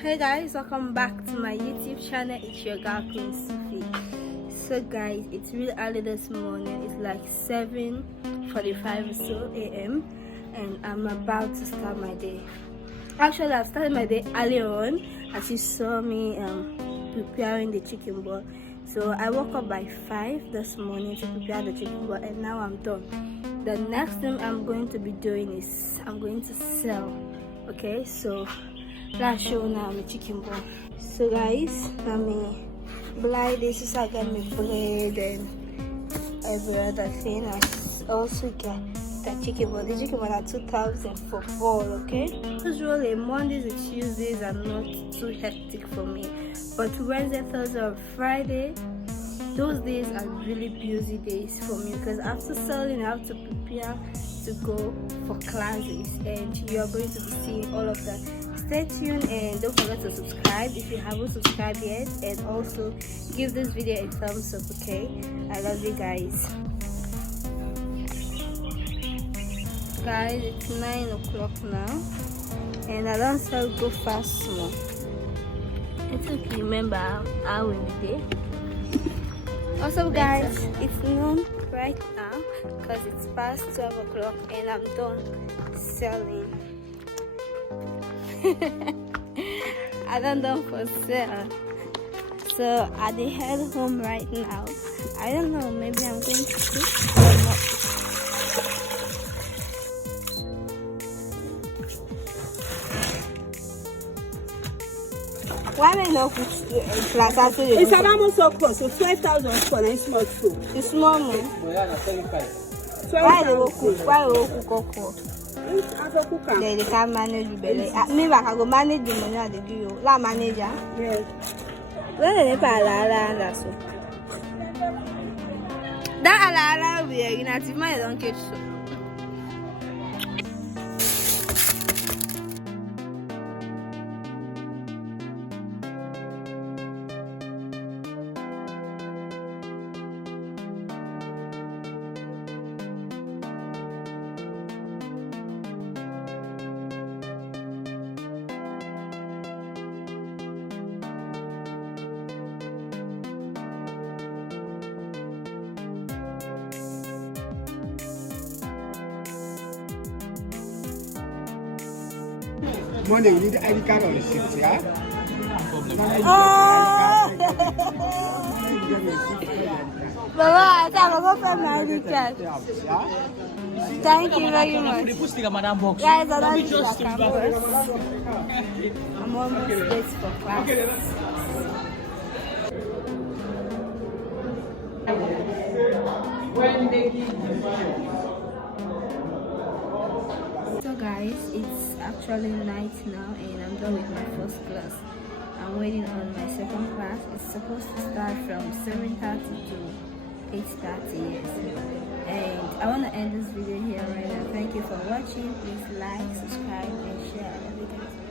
Hey guys, welcome back to my YouTube channel. It's your girl Queen Sufi. So guys, it's really early this morning. It's like 7:45 or so a.m. and I'm about to start my day. Actually, I started my day earlier on, as you saw me preparing the chicken ball. So I woke up by 5 this morning to prepare the chicken ball, and now I'm done. The next thing I'm going to be doing is I'm going to sell. Okay, so let's show now my chicken ball. So guys, let me buy this. Is I get me bread and every other thing. I also get the chicken ball. The chicken ball are 2,000 for ball. Okay, usually Mondays and Tuesdays are not too hectic for me, but Wednesday, Thursday, or Friday, those days are really busy days for me, because after selling I have to prepare to go for classes, and you are going to be seeing all of that. Stay tuned and don't forget to subscribe if you haven't subscribed yet, and also give this video a thumbs up. Okay, I love you guys. Guys, it's 9 o'clock now and I don't sell go fast small. I think remember how we did. Also guys, it's noon right now because it's past 12 o'clock and I'm done selling. I don't done for sale, so I dey head home right now. I don't know, maybe I'm going to cook or not. Why am I not cook class? It's almost so close, so 12,000 for a small food. The small one. Why they will cook? Why they will cook? They can't manage the belly. Me, I can go manage the money they give you. La manager. Yes. Where they pay la so. That ala will be in a team. I don't catch so. Monday, you need the ID card or receipt, yeah? Baba, I think I'm going to find my ID card. Thank you very much. Guys, I don't need that camera. I'm almost late for class. So guys, it's actually night now and I'm done with my first class. I'm waiting on my second class. It's supposed to start from 7:30 to 8:30, yes. And I want to end this video here right now. Thank you for watching. Please like, subscribe and share. I love you guys.